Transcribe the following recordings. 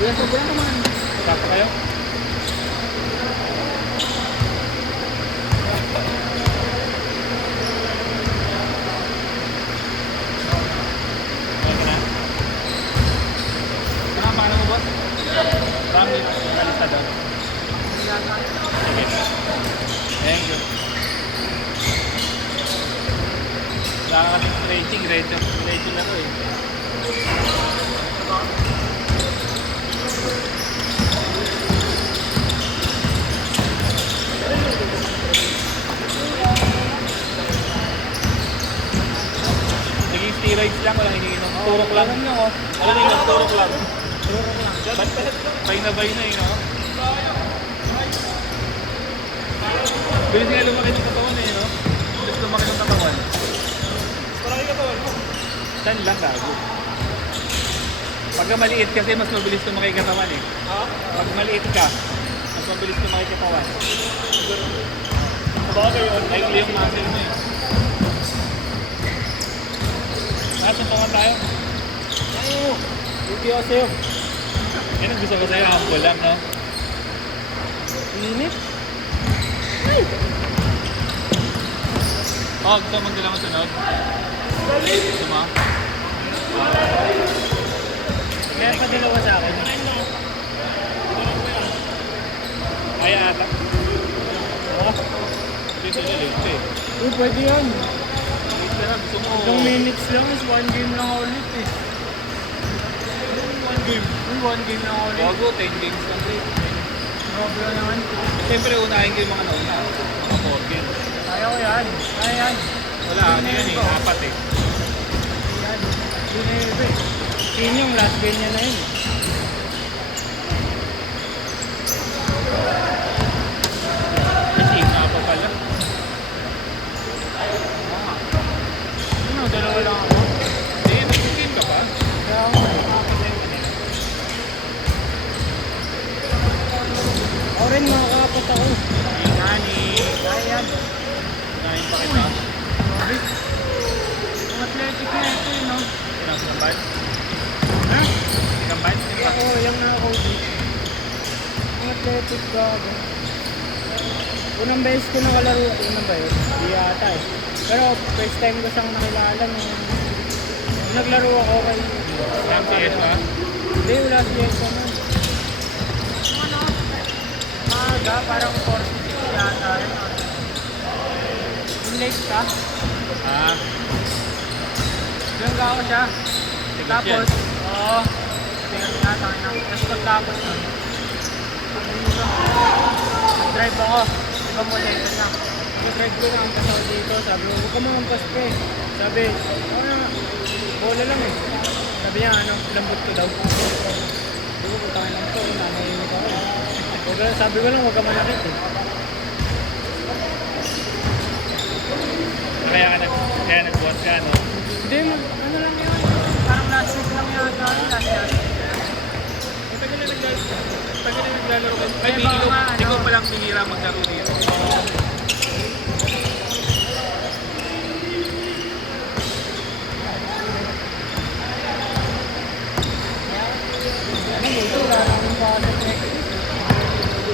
Kuya, sobrang naman. Sakto kayo? Okay na. Ano ang pangalan mo, boss? Ramil Calisado. Sige. Thank you. Wala ka kasing stretching, diretso na to eh. Naging steroids lang, walang iniinom. Turok lang. Wala na yung turok lang. Bay na eh, no? Bilis nga lumaki ng katawan eh, no? Bilis lumaki ng katawan. Malaki katawan mo. Saan lang gago? Pagka maliit kasi mas mabilis lumaki katawan eh. Ha? Pag maliit ka, mas mabilis lumaki katawan. Sabagay yun. Likely yung muscle mo eh. Suntukan tayo. Oo. Hindi ako sa'yo. Yan ang gusto ko sa'yo. Humble lang, no? Init. Oh, gusto mo sila masunod? Gusto mo? Kaya pa dalawa sa akin. Kaya ata. Oh. Hindi sila late eh. Uy, pwede yan. Late ka na. Gusto mo. 2 minutes lang is 1 game lang ulit eh. 1 game. Uy, 1 game lang ulit. Bago, 10 games lang rin. Grabe na naman. Siyempre, unahin ko yung mga nauna. Mga 4 games. Kaya ko yan. Kaya yan. Wala, ano yan eh. Apat eh. Yan. Yun na yun eh. Yun yung last game niya na yun. Kasi nga pa pala. Ano, dalawa lang ako. Hindi, nag-game ka pa. Kaya ako makakapit. Ako rin makakapit ako. Nani. Kaya yan. Unahin pa kita. Grabe. Ang athletic na ito eh, no? Pinagsambat. Ha? Pinagsambat? Ako, yung naka-OD. Ang athletic gago. Unang beses ko nakalaro, unang ba yun? Di yata eh. Pero first time ko siyang nakilala nung naglaro ako kay... Ang CS ba? Hindi, wala siya sa nun. Ano? Maaga, parang 46 yata yun. Late ka? Ah. Bilangga ako siya. Tigas Tapos, yan. oo. Tapos pagtapos nun, nag-drive ako. Iba mo late na. Nag-drive ko lang kasama dito. Sabi ko, huwag ka mamampas pa eh. Sabi, ako na, bola lang eh. Sabi niya, ano, lambot ko daw. Sabi ko, putangin lang to. Nanahimik ako eh. Sabi ko lang, huwag ka manakit eh. Kaya nagbuhat ka, no? Hindi, ano lang yun. Parang last week lang yata. Last year. Tagal na naglalaro ka. Ay, Eh, baka nga, ikaw ano? palang bihira maglaro dito. Ano dito, wala namin pasok next week.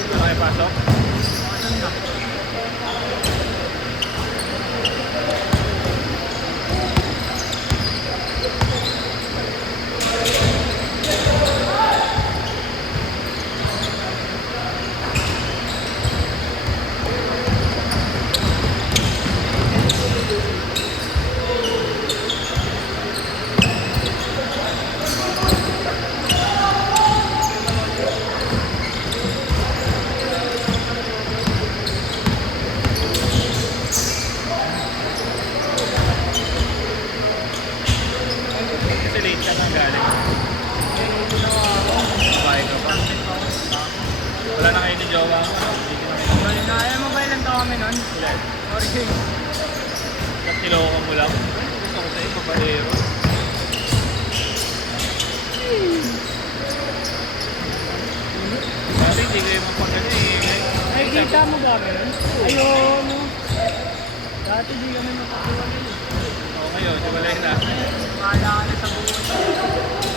Ano kayo pasok? Ano na? Kasi late ka nang galing. Babae ka pa. Wala na kayo ni Jowa. Hindi ka na kayo. Ayun na, alam mo ba ilang taon kami nun? Ulit. Sorry. Tapos niloko mo lang. Gusto ko sa'yo, babaero. Dati hindi kayo mapagano eh. Ay, kita mo ba kami nun? Ayun. No. Dati di kami makakiwalay. Oo, ngayon, wala na. Mahala ka na sa buhay.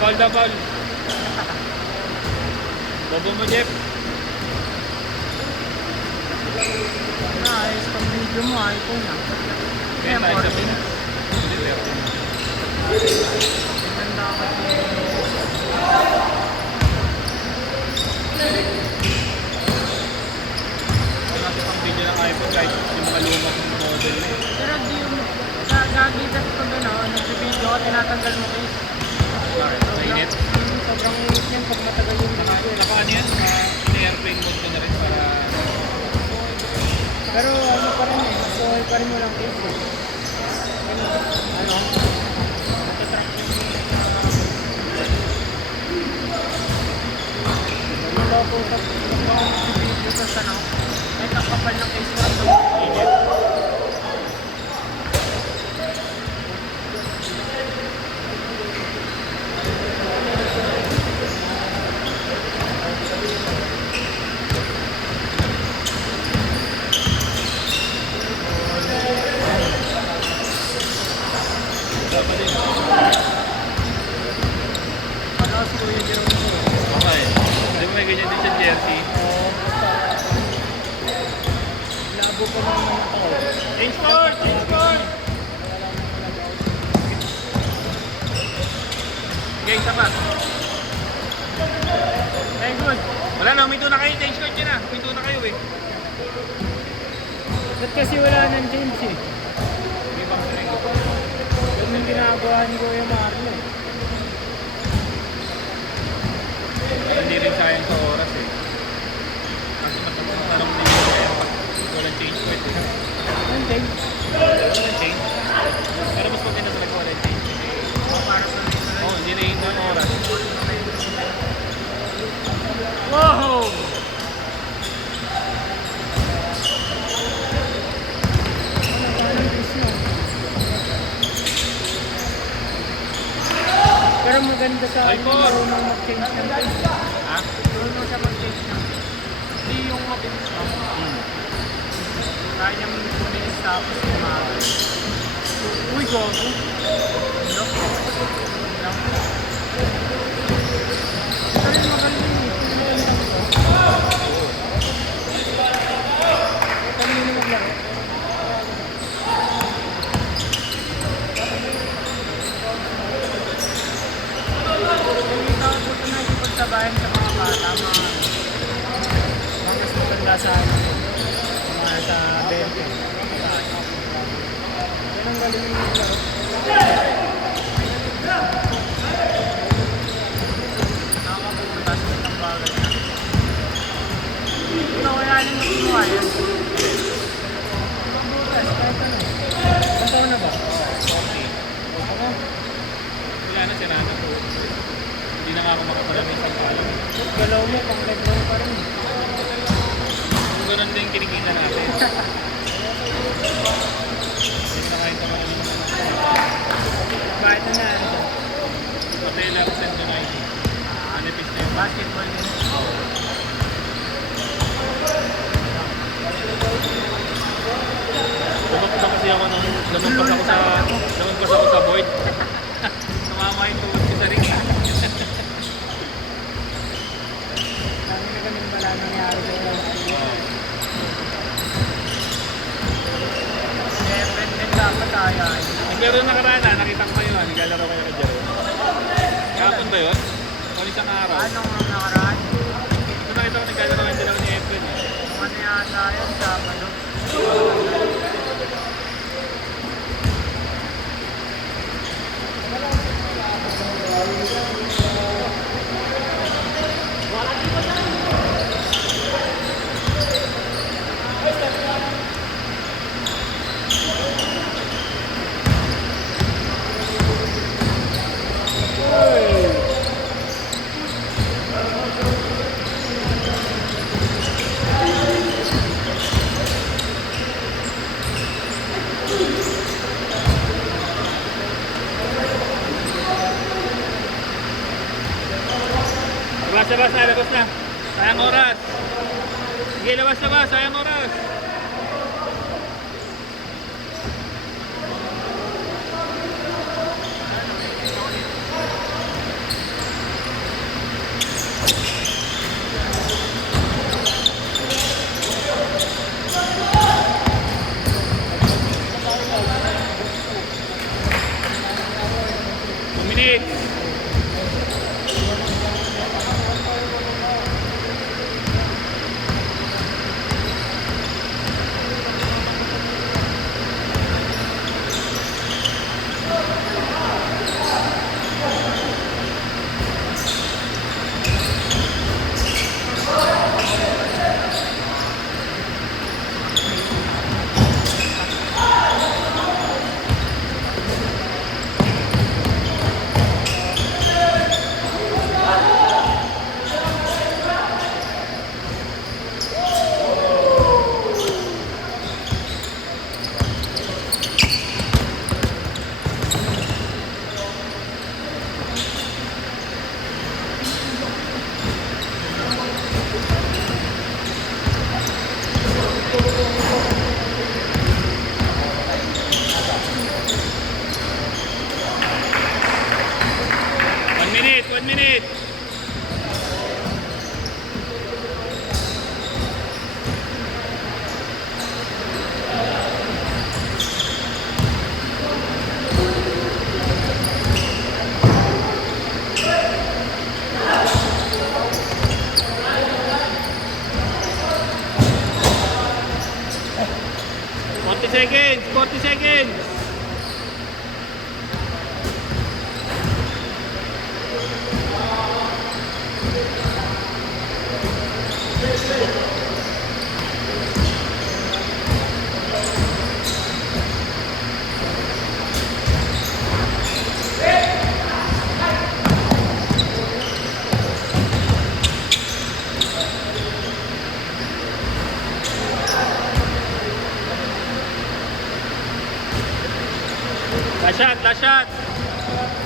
Double, double. Double mo, Jeff. Ayos pang video mo, iPhone na. Kaya tayo sa Pina. Hindi, pero. Ganda ka. Kasi pang video ng iPhone kahit yung mga lumang model na eh. Pero di yung gagigas ko doon, nag-video ka, tinatanggal mo case. Bakit? Mainit? Sobrang init yan pag matagal yung video. Naka ano yan? In-airplane mode ko na rin para... Pero ano pa rin eh, so pa rin mo lang case eh. Ano? Natatrack yung wala po sa video sa ano, kahit ang kapal ng case mo ito. Init. Dapat din. Ano si Kuya Jerome ko? Okay. Hindi mo may ganyan din sa jersey. Labo pa naman ako. Change court! Change court! Okay, isa pa. Very good. Wala na, uminto na kayo. Change court yun na. Uminto na kayo eh. Ba't kasi wala ng James eh? Hindi bang sinay ko? Ganun yung ginagawa ni Kuya Marlo eh. Hindi rin sayang sa oras eh. Kasi parang hindi ko kaya walang change court eh. Ang James? Walang change. Pero mas maganda talaga walang change. Para sa Oo, hindi na yung oras. wow! Pero maganda sa Ay, akin, Paul! marunong mag-change ng time. Ha? Marunong siya mag-change ng time. Hindi yung mabilis lang. Kaya niya mabilis tapos umagal. Uy, gogo. Ano? Lang. Ito rin magaling eh. Maganda ko. Kanina maglaro. Nakita ko po na ipagsabayan sa mga bata, mga mas maganda sa ano, mga sa 20. Yan ang galing yung maglaro. Nakakapunta sa isang bagay na. Ito kaya rin yung kinuha yan. Bukas, kahit ano. Ang taon na ba? Okay. Ako. Wala na, sira na. Hindi na nga ako makapalamay sa palo. Galaw mo, pang Lebron pa rin. Kung ganun din kinikita natin. Hindi na kahit naman ano naman. Bakit na yan? Patela ko send na ID. Manipis na yung Basketball din. Lumagpas kasi ako nung lumagpas ako sa board. Tumama yung tuhod ko sa ring. Dami na ganun pala nangyari sa iyo. Kaya friend din dapat tayo. Naglaro nakaraan na, nakita ko kayo, naglalaro kayo ka dyan. Kahapon ba yun? O isang araw? Anong nakaraan? Ito nakita ko naglalaro kayo dalawa ni Efren. Ano yata yun? Sabado. Labas na, labas na. Sayang oras. Sige, labas, sayang oras. minutes. One minute. Seconds, 40 seconds. Last shot, last shot.